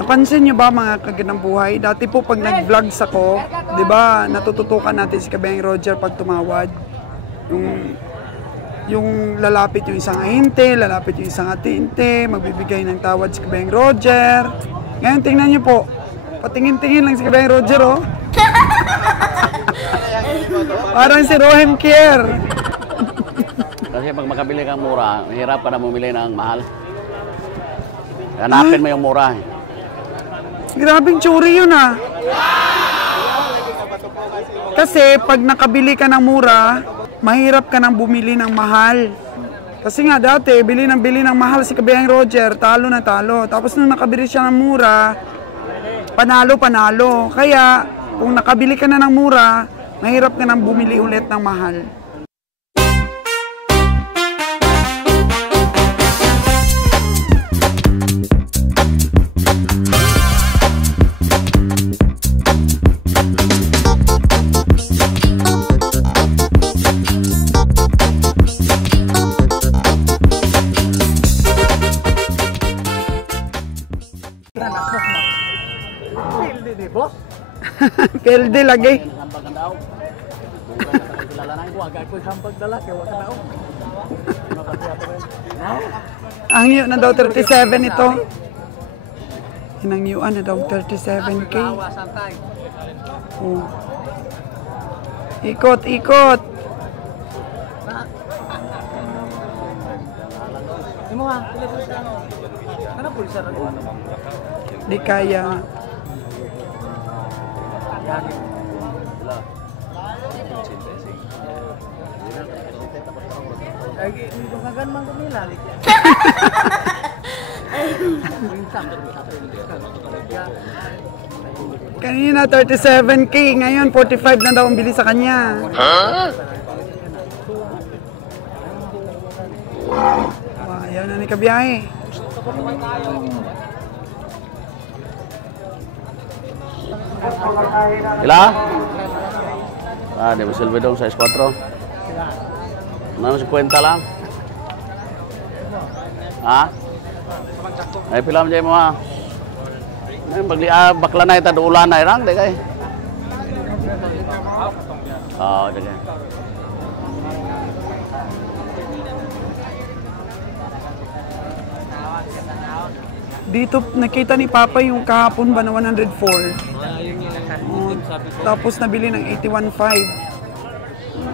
Napansin nyo ba mga kaganang buhay? Dati po pag nag-vlogs ako, di ba, natututukan natin si Kabayang Roger pag tumawad. Yung lalapit yung isang ahinte, lalapit yung isang atinte, magbibigay ng tawad si Kabayang Roger. Ngayon tingnan nyo po, patingin-tingin lang si Kabayang Roger, oh. Parang si Rohem Kier. Kasi pag makabili kang mura, mahirap ka na bumili ng mahal. Hanapin mo yung mura. Grabing tsuri yun, ah. Kasi pag nakabili ka ng mura, mahirap ka nang bumili ng mahal. Kasi nga dati, bili ng mahal si Kabayang Roger, talo na talo. Tapos nung nakabili siya ng mura, panalo. Kaya kung nakabili ka na ng mura, mahirap ka nang bumili ulit ng mahal. Pelde lagi. Ang yun na daw 37 ito. Hinangyuan na daw 37K. Oh. Ikot. Di kaya. Kanina 37K, ngayon 45 na daw ang bili sa kanya. Wow, ayaw na ni Kabiyahe. Ila? Di mo silbi dong sa 4. Ano si kwenta lang? Ha? Ay pilam jay mo ha. Ay bagli bakla na ita ulan na irang de kay. Oh, de kay. Dito nakita ni Papa yung kahapon ba na 104. Tapos nabili ng 81.5.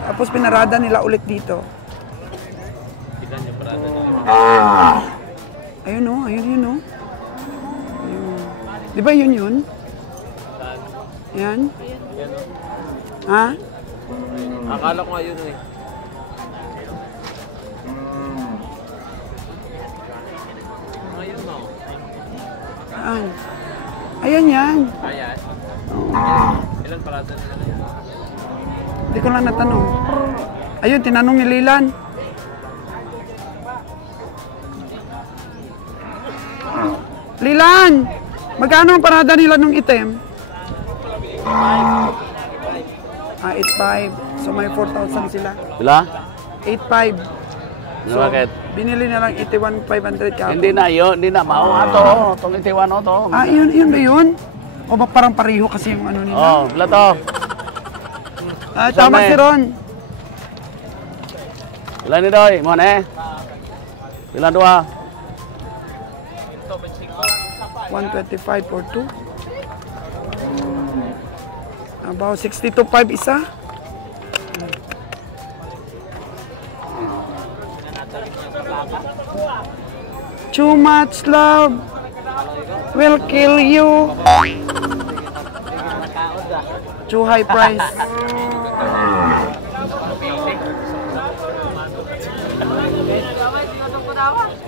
Tapos pinarada nila ulit dito. Ayun o, ayun o. Di ba yun? Yan? Ha? Akala ko nga yun eh. Ayun mo. Saan? Ayan yan. Ayan? Ilan parada nila? Hindi ko lang natanong. Ayun, tinanong ni Lilan. Lilan! Magkano ang parada nila nung item? 8.5. So may 4,000 sila. Sila? 8.5. So, bakit? Binili na lang 81,500 ka. Hindi na yun, hindi na. Mao to. Itong 81 to. Yun ba yun? O ba parang pariho kasi yung ano nila? Oh, wala to. Tama si Ron. Ilan ni Doy? Mo na eh. Ilan dua? 125 for 2. About 62.5 isa. Too much love will kill you. Too high price.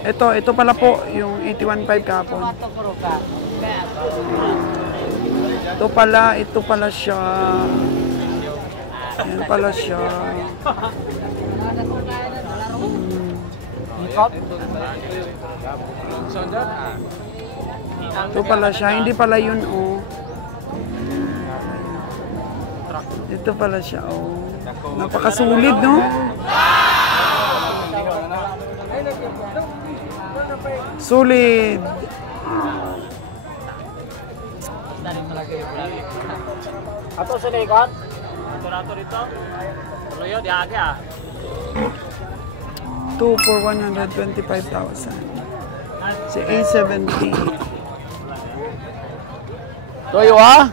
Ito pala po yung 81.5 kahapon. Ito pala siya. Yan pala siya. Ito pala siya, hindi pala yun, oh. Ito pala siya, oh. Napakasulit, no? Sulit. Ato sa likod? Ato rito. Tuloy yun, di ake ah. 2 for 125,000. Si A70. Toyo ha?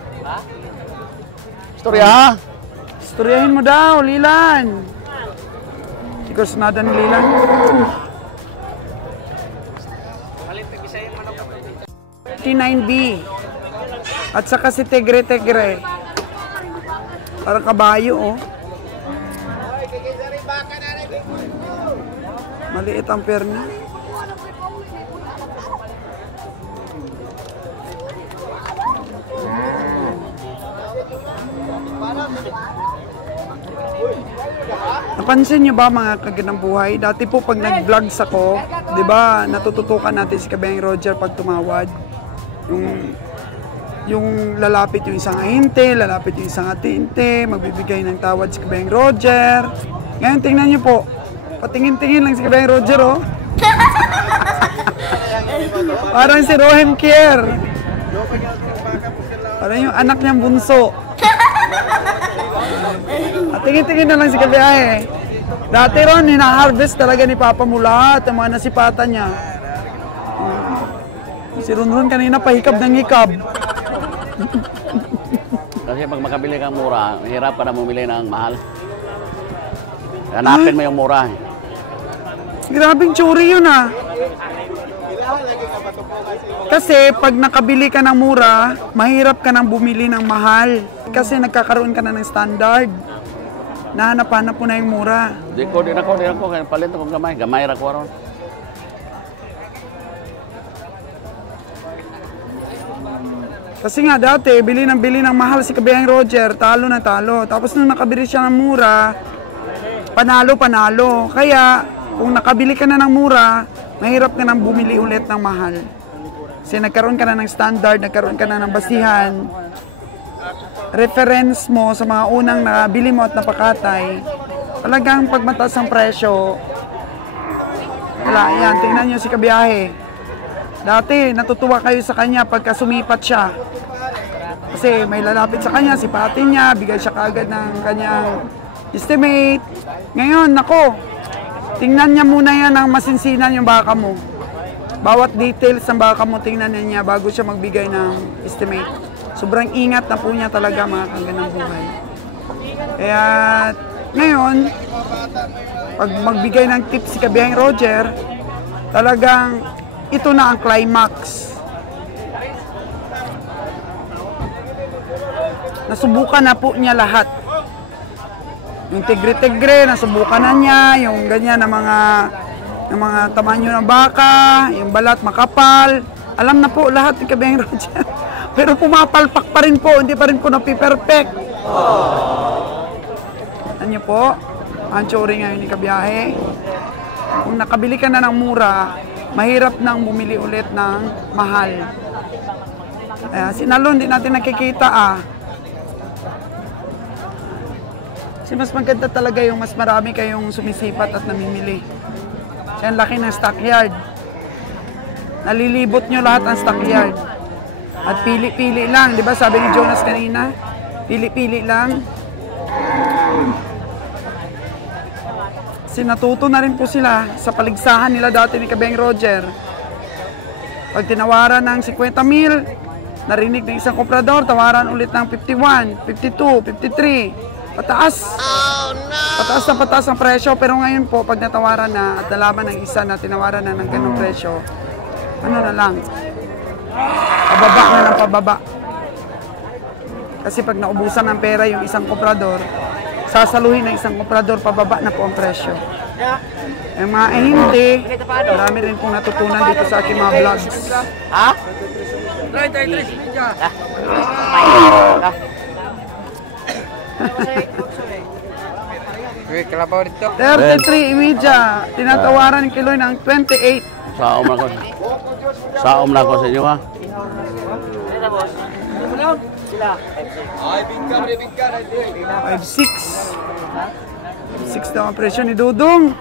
Istorya ha? Istoryahin mo daw, Lilan. Because nada ni Lilan. 39B. At saka si Tegre. Parang kabayo, oh. Maliit ang perna. Napansin nyo ba mga kaganang buhay? Dati po pag nag-vlogs ako, di ba, natututukan natin si Kabayang Roger pag tumawad. Yung lalapit yung isang ahinte, lalapit yung isang atinte, magbibigay ng tawad si Kabayang Roger. Ngayon tingnan nyo po, patingin-tingin lang si Kabayang Roger, oh. Parang si Rohem Kier. Parang yung anak niyang bunso. At tingin-tingin na lang si Kabiyahe. Dati ron, hina-harvest talaga ni Papa mo lahat, ang mga nasipatan niya. Si Ronron kanina pahikab ng hikab. Kasi pag makabili kang mura, mahirap ka na bumili ng mahal. Hanapin mo yung mura. Grabing tsuri yun, ah. Kasi pag nakabili ka ng mura, mahirap ka nang bumili ng mahal. Kasi nagkakaroon ka na ng standard. Nahanap-hanap mo na yung mura. Di ko. Kaya palit akong gamay. Gamay ra ko ron. Kasi nga dati, bili ng mahal si Kabayang Roger, talo na talo. Tapos nung nakabili siya ng mura, panalo. Kaya, kung nakabili ka na ng mura, mahirap ka nang bumili ulit ng mahal. Kasi nagkaroon ka na ng standard, nagkaroon ka na ng basihan. Reference mo sa mga unang nabili mo at napakatay, talagang pag mataas ang presyo, wala yan. Tingnan nyo si Kabiyahe. Dati, natutuwa kayo sa kanya pagka sumipat siya. Kasi may lalapit sa kanya, sipatin niya, bigay siya kaagad ng kanyang estimate. Ngayon, nako, tingnan niya muna yan ng masinsinan yung baka mo. Bawat details ng baka mo, tingnan niya bago siya magbigay ng estimate. Sobrang ingat na po niya talaga mga kaganang buhay. Kaya ngayon, pag magbigay ng tips si Kabiyahing Roger, talagang ito na ang climax. Nasubukan na po niya lahat. Yung tigre-tigre, nasubukan na niya. Yung ganyan na mga tamanyo ng baka, yung balat makapal. Alam na po lahat ni Kabiyahing Roger. Pero pumapalpak pa rin po, hindi pa rin po napiperfect. Ano po? Ang tsuri ngayon ni Kabiyahe. Kung nakabili ka na ng mura, mahirap nang bumili ulit ng mahal. Sinalon, hindi natin nakikita Kasi mas maganda talaga yung mas marami kayong sumisipat at namimili. Kasi ang laki ng stockyard. Nalilibot nyo lahat ang stockyard. At pili-pili lang, di ba sabi ni Jonas kanina? Pili-pili lang. Kasi natuto na rin po sila sa paligsahan nila dati ni Kabayang Roger. Pag tinawaran ng 50,000, narinig ng isang komprador, tawaran ulit ng 51, 52, 53. Pataas. Oh, no! Pataas ang presyo. Pero ngayon po, pag natawaran na at nalaman ng isa na tinawaran na ng ganong presyo, ano na lang? Pababa na ng pababa. Kasi pag naubusan ng pera yung isang komprador, sasaluhin ng isang komprador, pababa na po ang presyo. Yung mga ahinte, marami rin pong natutunan dito sa aking mga vlogs. Ha? 33 tinatawaran ng kiloy ng 28. Saom na ko sa inyo ha. 5.6 daw ang presyo ni Dudong.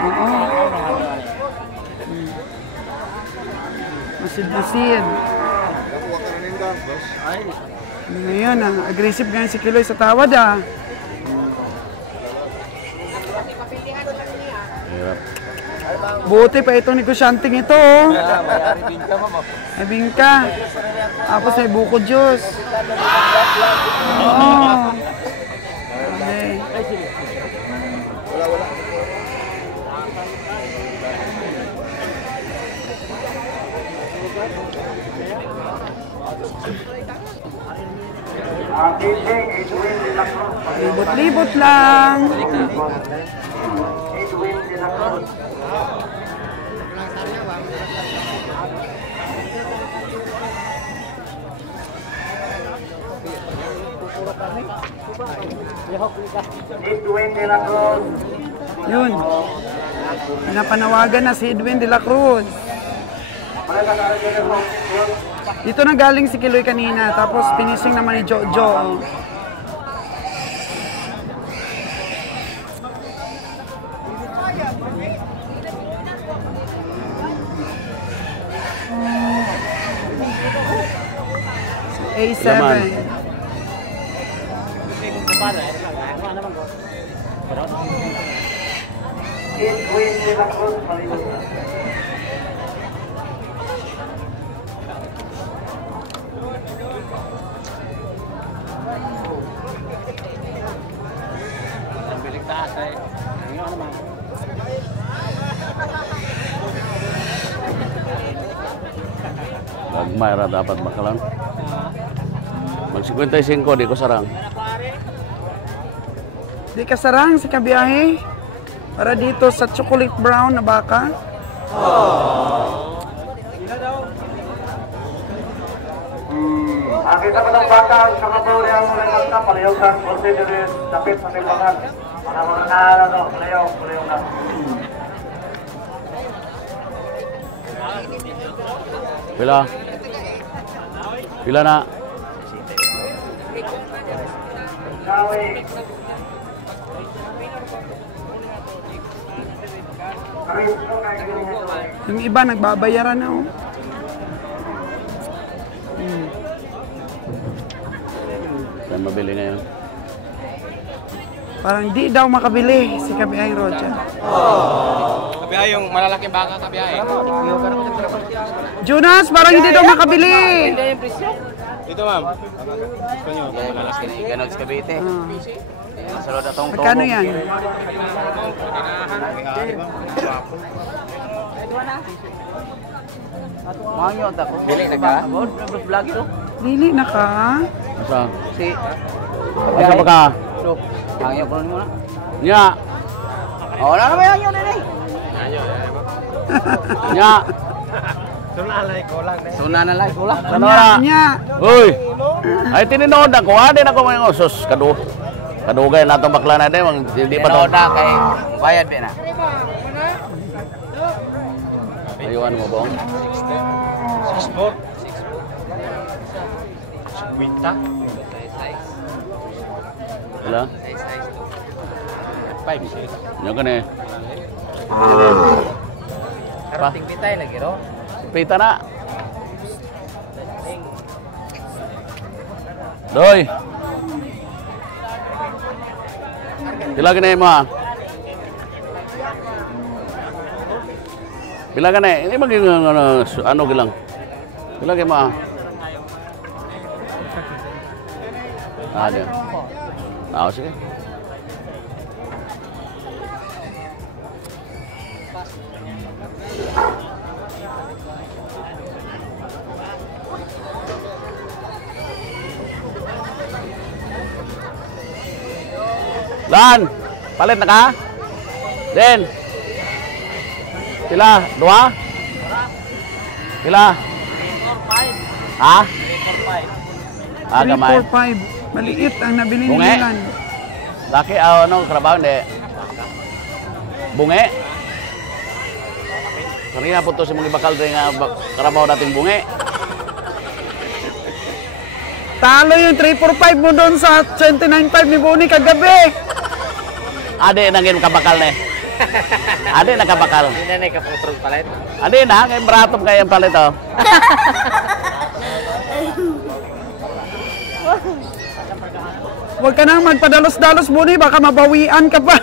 Oo. Masid-masid. Ngayon, aggressive ngayon si Kiloy sa tawad Hirap. Buti pa itong negosyanteng ito. May bingka. Tapos may buko juice. Oo. Okay. Libot-libot lang. Yun. Pinapanawagan na si Edwin de la Cruz. Dito na galing si Kiloy kanina, tapos finishing naman ni Jojo. A7. Magmayra dapat bakalan. Mag 55 di ko sarang. Di ka sarang si kabiyahe para dito sa chocolate brown na baka. Ang kita ng baka sa kapuri ang ulit na palayaw considered dapit sa timbangan. Para na palayaw na. Pila na. Yung iba nagbabayaran na Saan mabili ngayon? Parang di daw makabili si Kabiyahe Roger. Kabiyahe yung malalaking baka, kabiyahe. Jonas, parang hindi daw makabili. Dito, ma'am. Malalaki. Ganog sa Cavite. Masalod atong tobo. Magkano yan? Mangyo ako. Dili na ka? Vlog ito. Lili na ka? Asa? Si Asa pa ka? Mangyo ko mo na. Nya. Oh, na naman yan din eh. Nya. Suna na lang ko lang. Ano na? Nya. Uy. Ay tininood ako. Adi na ko mga sus kadu. Kadugay na itong bakla na din. Hindi pa to. Tinoda kay bayad ba na? Ayuan mo bong. 6-4. 50. Wala? 5. Yan ka na eh. Karating pitay lagi ro. Pita na. Doy. Pila ka na mo ha? Pila ka na eh. Hindi maging ano gilang. Pila ka mo ha? Ada. Sige. Lan, palit na ka? Den. Pila? Dua? Pila? 3-4-5. Ha? 3-4-5. Ah, gamay. 345. Maliit ang nabili ni Bunge? Milan. Laki, ano, trabaho, hindi. Bunge? Kanina po ito si mga bakal rin nga karabaho nating bunge. Talo yung 345 mo doon sa 29.5 ni Boni kagabi. Ade, nangin kabakal na eh. Adi nakabakal. Hindi na nagkaputrog palit. Adi na, kay baratom kayo ang palit oh. Huwag ka nang magpadalos-dalos, Buni. Baka mabawian ka pa.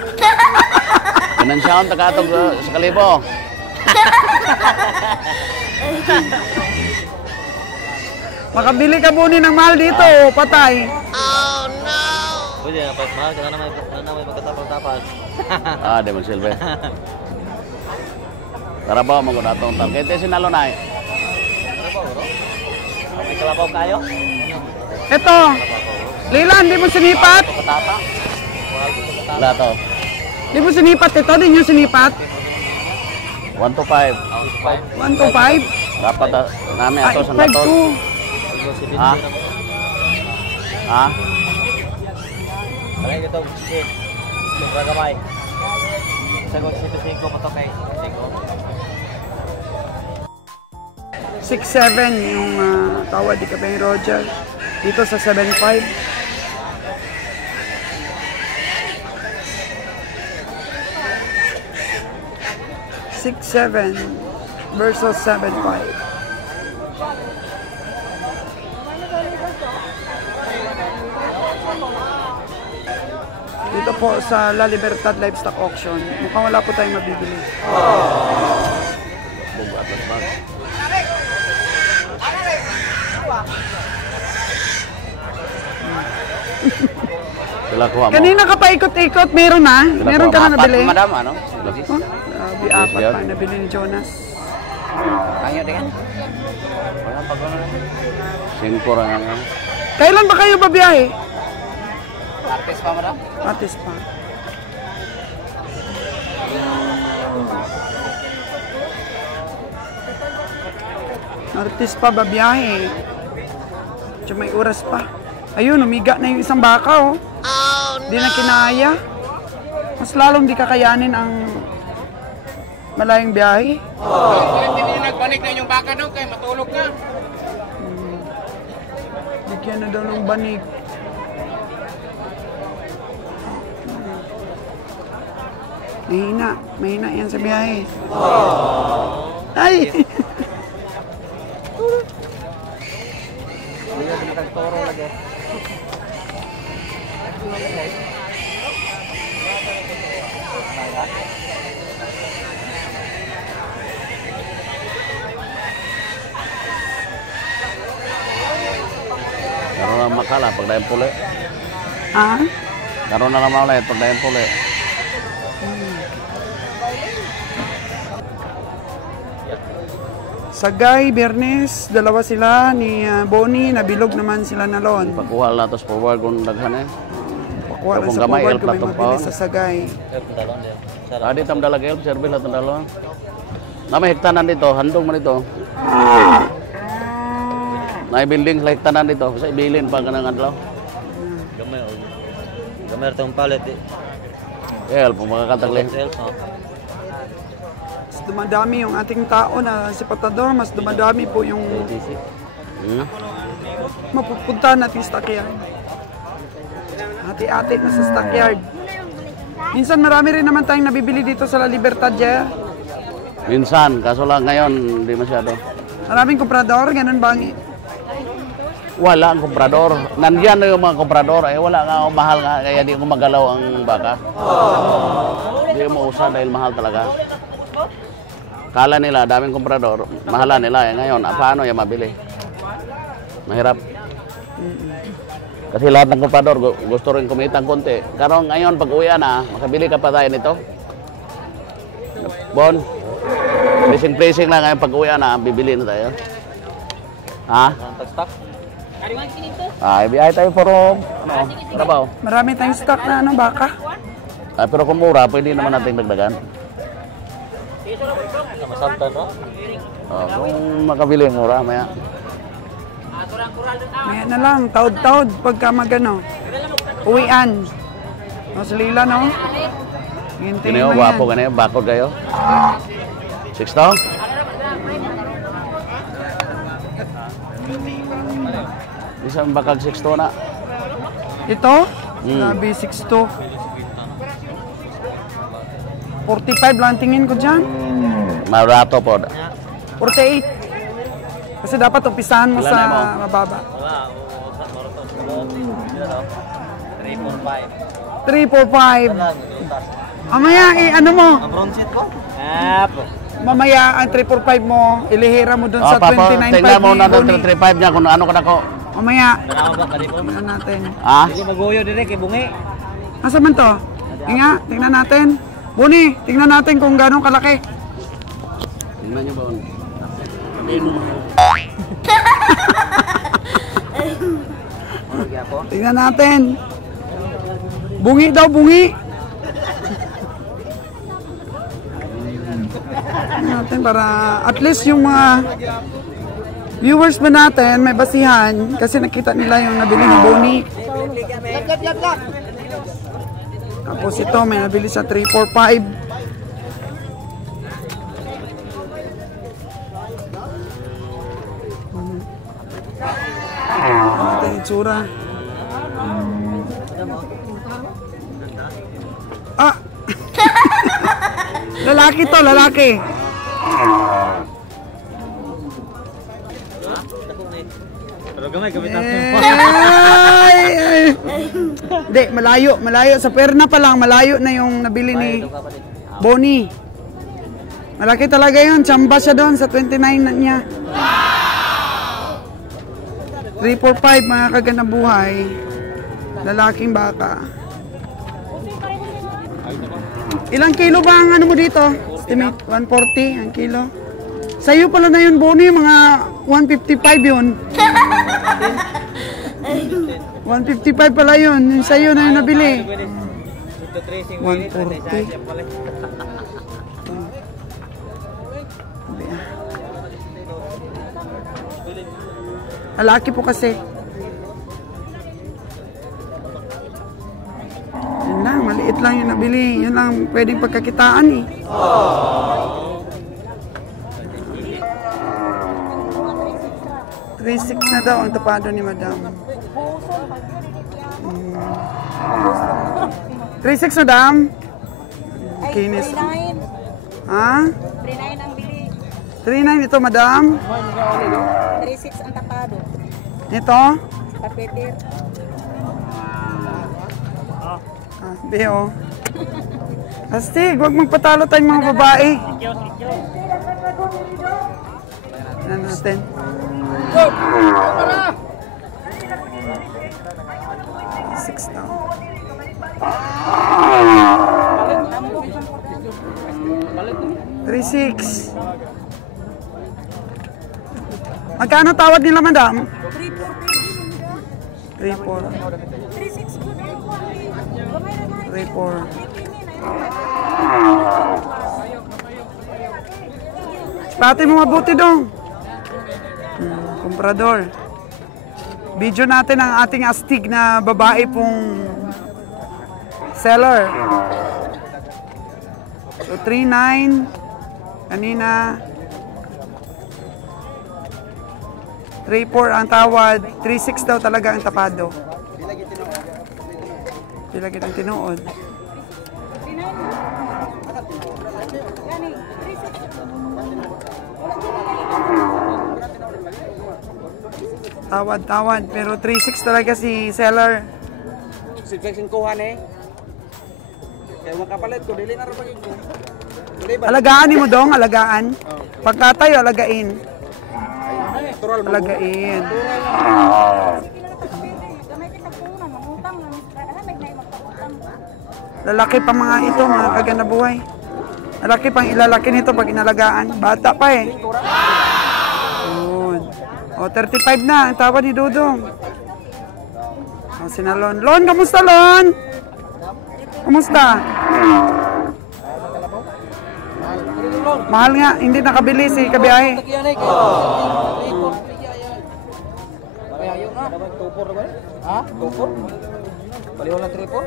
Pinansyaon takatog sa kalibo. Makabili ka, Buni, ng mahal dito. Patay. Pwede na pas mahal, kaya na may magkatapal-tapal. Di magsilbi. Tarabaw mo ko na itong tal. Kaya tayo sinalo na eh. May kalabaw kayo? Ito. Lila, hindi mo sinipat? Katapa? Wala to. Hindi mo sinipat ito? Hindi nyo sinipat? 1 to 5. 1 to 5? Dapat namin Ay, ato sa 5 latot. to. Ha? Ha? Malay dito, sige. Lumbra gamay. Sa kong 5 mo kay 6-7 yung tawad ni Kabeng Roger. Dito sa 7-5. (6-7) versus 7-5. Dito po sa La Libertad Livestock Auction. Mukhang wala po tayong mabibili. Bugat at bag. Sila kuha mo. Kanina ka pa ikot-ikot, meron na? Sila Meron kuha ka mo. na nabili? Apat, madam, ano? Lagi. Oh, grabe, apat pa nabili ni Jonas. Kanyo din. Wala pa gano'n. 5 lang yan. Kailan ba kayo babiyahe? Artist pa madam? Patis pa. Artis pa babiyahe. Medyo may oras pa. Ayun, umiga na yung isang baka, oh. Di na kinaya. Mas lalong di kakayanin ang malayong biyahe. Hindi niyo nagbanik na yung baka daw kay matulog na. Bigyan na daw ng banig. Mahina yan sa biyahe. Ay! Nagtoro lagi. Karoon na makala pag dahil puli. Ha? Karoon na naman ulit pag dahil puli. Sagay, Bernes, dalawa sila ni Bonnie, nabilog naman sila na loan. Pagkuha lang ito sa forward kung daghan eh. Pakuha lang Kung sa gamay, forward el kung may platong mabili pa. sa Sagay. Dalon din. Adi tam dalag help, serbil at dalon. Na may hektanan dito, handong man dito. Na building sa hektanan dito, kasi ibilin pa kanang adlaw. Gamay o. Gamay itong palit eh. Help, makakatagli. Mas dumadami yung ating tao na si Patador, mas dumadami po yung mapupunta natin sa stockyard. Hati-hati na sa stockyard. Minsan marami rin naman tayong nabibili dito sa La Libertad, Jer. Minsan, kaso lang ngayon, hindi masyado. Maraming komprador, ganun ba? Wala ang komprador. Nandiyan na yung mga komprador. Eh, wala nga ako mahal nga, kaya di ko magalaw ang baka. Hindi ko mausa dahil mahal talaga. Kala nila, daming komprador, mahala nila. Eh, ngayon, paano yung mabili? Mahirap. Kasi lahat ng komprador gusto rin kumita ng konti. Karon ngayon, pag uwi na, makabili ka pa tayo nito. Bon, placing lang ngayon, pag uwi na, bibili na tayo. Ha? Tag-stock? Ibiyahe tayo puro, trabaho. Marami tayong stock na baka. Pero kung mura, pwede naman natin dagdagan. Masabtan no? Kung makabili mura, maya. Maya na lang, taod-taod pagka magano. Uwian. O, salila, no? Hintayin Kinayo, mo wapo yan. ganyan, bakod kayo. 6 to? Isang bakag 6 to na. Ito? Grabe, 6'2". 45 lang tingin ko dyan. Marato po. 48. Kasi dapat umpisahan mo Wala sa na mo. mababa. Wala, uusap mo ito. 3, 4, 5. 3, 4, 5. Lang, utas. Mamaya, ano mo? Ang bronze ko? Apo. Mamaya, ang 3, 4, 5 mo, ilihira mo dun sa 29.5 tingnan mo ni na doon Bonnie. 335 niya kung ano ka na ko. Mamaya, Ganawa ba ka dito? tingnan natin. Ha? Hindi maguyo dire kay bungi. Asa man to? Inga, tingnan natin. Bonnie, tingnan natin kung gano'ng kalaki. Tingnan niyo ba? Tingnan natin. Bungi daw, bungi. Tingnan natin para at least yung mga viewers ba natin may basihan kasi nakita nila yung nabili ni Bonnie. Tapos ito may nabili sa 3, 4, 5. Ito yung itsura. Ah! Lalaki to, lalaki. Pero gamay gamit ang Hindi, malayo. Sa perna pa lang, malayo na yung nabili ni Bonnie. Malaki talaga yun, tsamba siya doon sa 29 na niya. 3, 4, 5 mga kagandang buhay. Lalaking baka. Ilang kilo ba ang ano mo dito? Estimate, 140 ang kilo. Sa'yo pala na yun, Bonnie, mga 155 yun. 155 pala yun. Yung sa'yo na yung nabili. 140. Lalaki po kasi. Yun lang, maliit lang yung nabili. Yun lang pwedeng pagkakitaan eh. 3.6 na daw ang tapado ni Madam. 3.6 Madam? Ay, Kinis. 39. Ha? 39 ang bili. 3.9 ito Madam? 36 ang tapado. Ito? Tapeter. Beo. Astig, huwag magpatalo tayong mga babae. Tignan natin. Six daw. Three, six. Magkano tawad nila, Madam? 3, 4. 36 ko na yung kuwan. Gamay na nga. 3, 4. Pati mo mabuti dong. Comprador. Video natin ang ating astig na babae pong seller. So 3.9 kanina. 3.4 ang tawad, 3.6 daw talaga ang tapado. Pilagit ang tinuod. Gani, 36. Tawad, pero 3.6 talaga si seller. Sipexin kuhan eh. Kaya makapalit ko dili na ra pag ko. Alagaan mo dong, alagaan. Pagka tayo, alagain. Alagain. Gamay kita punan, mangutang lang. Kada may magpautang. Lalaki pa mga ito, mga kaganda buhay. Lalaki pang ilalaki nito pag inalagaan. Bata pa eh. Yun. O, 35 na. Ang tawad ni Dudong. O, sinalon. Lon, kamusta Lon? Kamusta? Mahal nga. Hindi nakabili si Kabiyahe. Ha? Tupor? Baliho lang 3-4?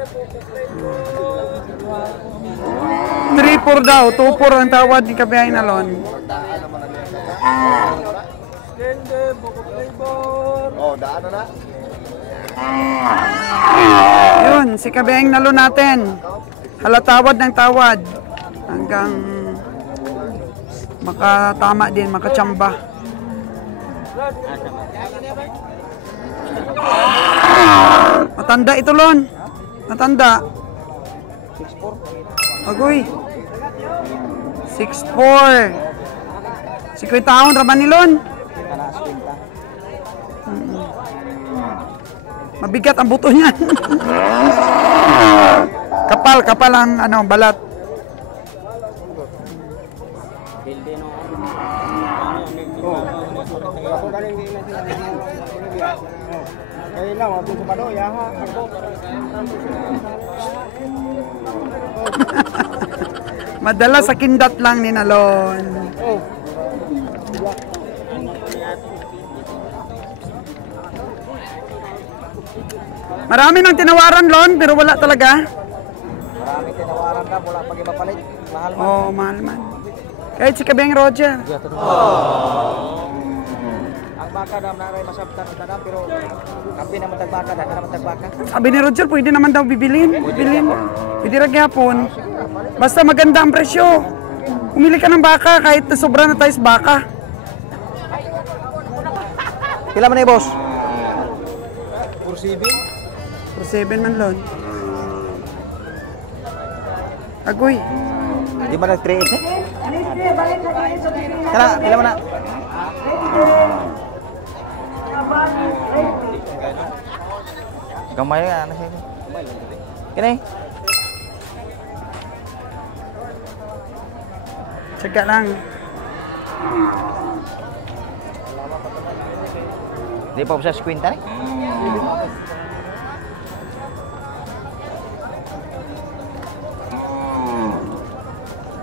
3-4 daw. 2-4 ang tawad ni Kabiyahe na Lon. Oh, daan na. Yun, si Kabeheng nalo natin. Halatawad ng tawad. Ang talagang makatama din, makachamba. Matanda ito, Lon. Matanda. 6'4". Agoy. 6'4". 50 taon, raman ni Lon. Mabigat ang buto niyan. Kapal ang ano, balat. Madala sa kindat lang ni Nalon. Marami nang tinawaran, Lon, pero wala talaga. Marami tinawaran ka, wala pag ipapalit. Mahal man. Oo, mahal man. Kahit si Kabeng Roger. Ang baka daw na rin masabtan ng tanam, pero kapi naman tagbaka, daka naman tagbaka. Sabi ni Roger, pwede naman daw bibilin. Pwede ragyapon. Basta maganda ang presyo. Umili ka ng baka kahit sobra na tayo sa baka. Pila man eh, boss? 4-7 man, Lon. Agoy. Di ba nag-3-8 eh? Kaya, pila mo na. Gamay nga, ano siya? Kaya eh. Tsaga lang. Di pa sa squinta eh?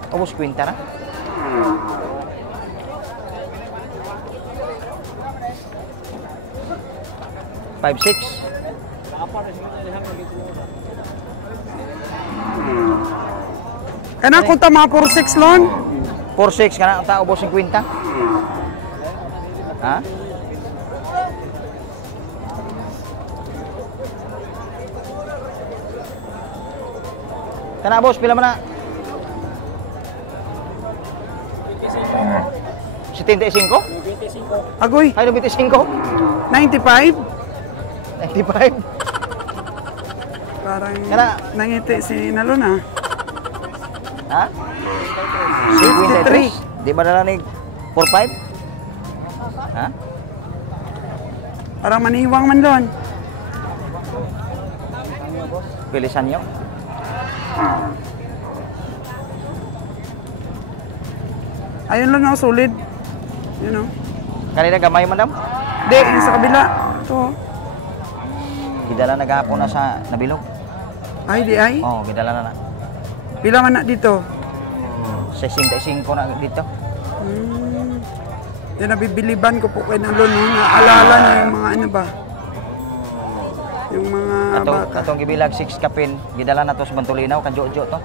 Ubus kwinta na? $5.6. Kana kung tama 4-6, Lon. 4.6 ka na, ta ubos yung kwinta. Ha? Kana boss, pila mo na? 75? Agoy. Ay, 25? 95. 95? Parang Kana? nangiti si Nalon, ah. Ha? 53. Di ba nalanig 4.5? Ha? Parang maniwang man, Lon. Pilisan nyo? Ayun lang, no, solid. You know. Kanina gamay, madam? Hindi, yung sa kabila. Ito. Gidala nagahapon na sa nabilog. Ay, di ay. Oo, gidala na na. Pila man na dito. 65 na dito. Yan, nabibiliban ko po kayo ng Lon. Naalala niyo yung mga ano ba? Yung mga baka. Atong gibilag 6 kapin, gidala na to sa Bantulinaw, kanjo-jo to.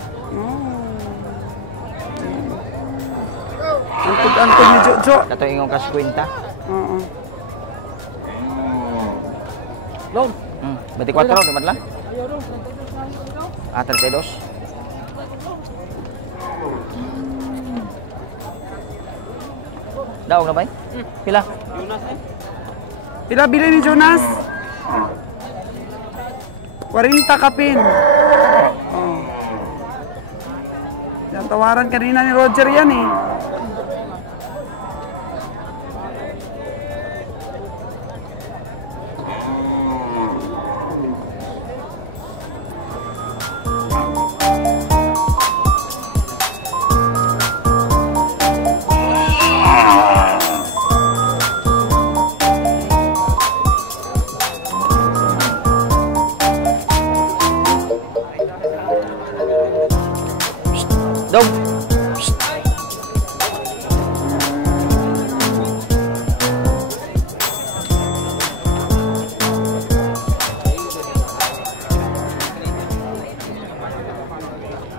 Antog ni Jojo. Kato ingong kaskwinta. Oo. Long. 24 di man lang. Ah, 32. Daog na ba? Pila? Pila bili ni Jonas? 40 kapin. Oh. Yan, tawaran kanina ni Roger yan eh. Dong.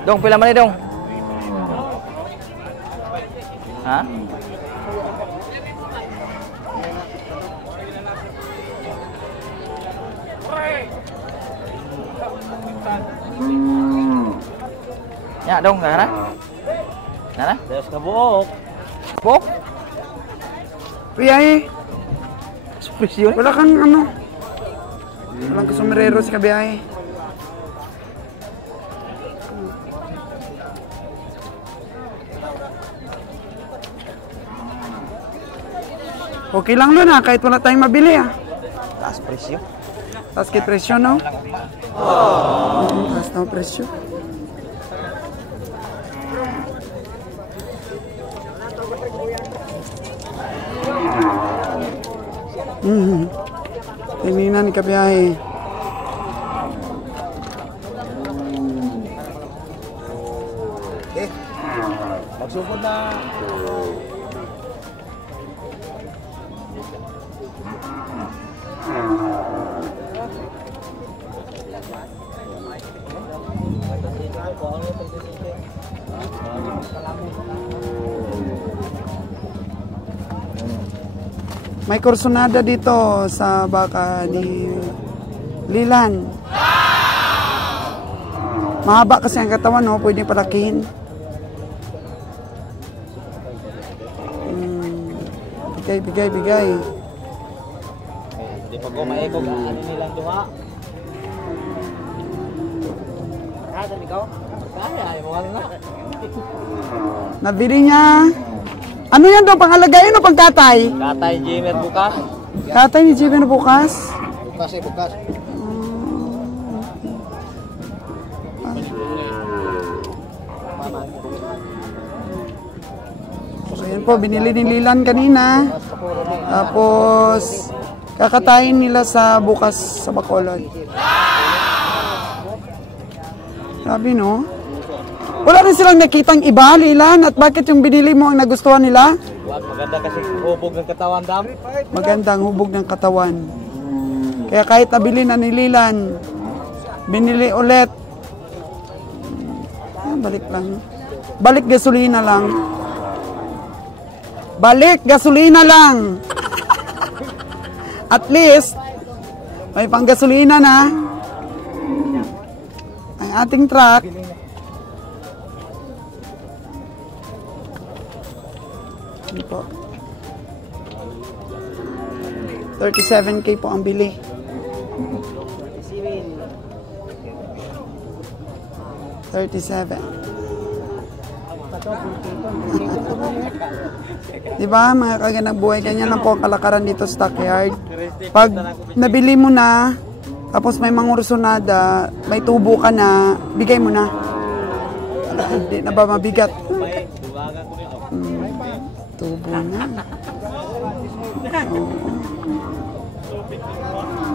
Dong, pila man ni Dong? Ha? Ya, Dong, gak ada? Nana? Diyos ka buok. Buok? Biyahe. Presyo? Wala kang ano. Walang kasumrero si kabiyahe. Okay lang nun kahit wala tayong mabili Taas presyo. Taas kay presyo, no? Taas na presyo. Tinina ni kabiyahe. Magsugod na. May kursonada dito sa baka ni Lilan. Mahaba kasi ang katawan, no? Pwede palakihin. Bigay. Di pa ko maikog ang ano nilang duha. Kada ikaw? Kaya, ayaw mo na. Nabili niya. Ano yan daw? Pangalagayin o pagkatay? Katay Jimmer bukas. Katay ni Jimmer bukas? Bukas. So yan po, binili ni Lilan kanina. Tapos, kakatayin nila sa bukas sa Bacolod. Sabi, no? Wala rin silang nakitang iba, Lilan. At bakit yung binili mo ang nagustuhan nila? Maganda kasi hubog ng katawan dam. Magandang hubog ng katawan. Kaya kahit nabili na ni Lilan, binili ulit. Balik lang. Balik gasolina lang. Balik gasolina lang. At least, may panggasolina na. Ang ating truck. Ano po? 37K po ang bili. Diba, mga kaganang buhay, ganyan lang po ang kalakaran dito sa stockyard. Pag nabili mo na, tapos may mangursunada, may tubo ka na, bigay mo na. Hindi na ba mabigat? Tubo na.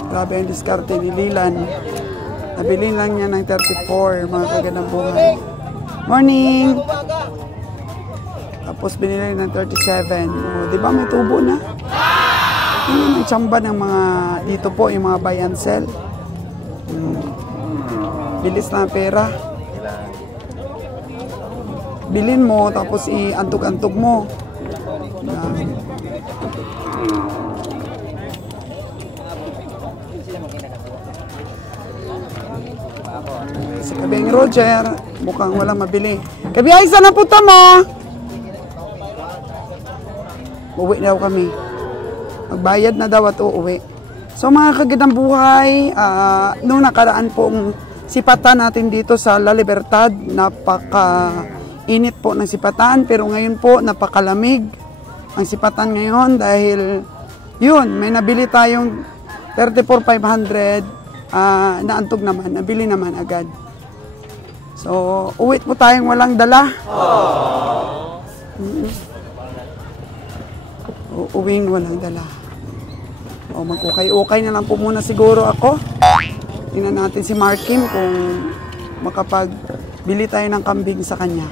Grabe ang diskarte ni Lilan. Nabili lang niya ng 34, mga kaganang buhay. Morning! Tapos binili ng 37. Di ba may tubo na? Yun ang tsamba ng mga, dito po, yung mga buy and sell. Bilis na pera. Bilin mo, tapos i-antog-antog mo. Si Kabeng Roger, mukhang walang mabili. Kabiyahe, saan na punta mo? Uwi daw kami. Magbayad na daw at uuwi. So mga kagandang buhay, noong nakaraan pong sipatan natin dito sa La Libertad, napaka-init po ng sipatan, pero ngayon po napakalamig ang sipatan ngayon dahil yun, may nabili tayong 34,500, naantog naman, nabili naman agad. So, uwi po tayong walang dala. Uwing walang dala. O, mag-ukay-ukay na lang po muna siguro ako. Tingnan natin si Mark Kim kung makapagbili tayo ng kambing sa kanya.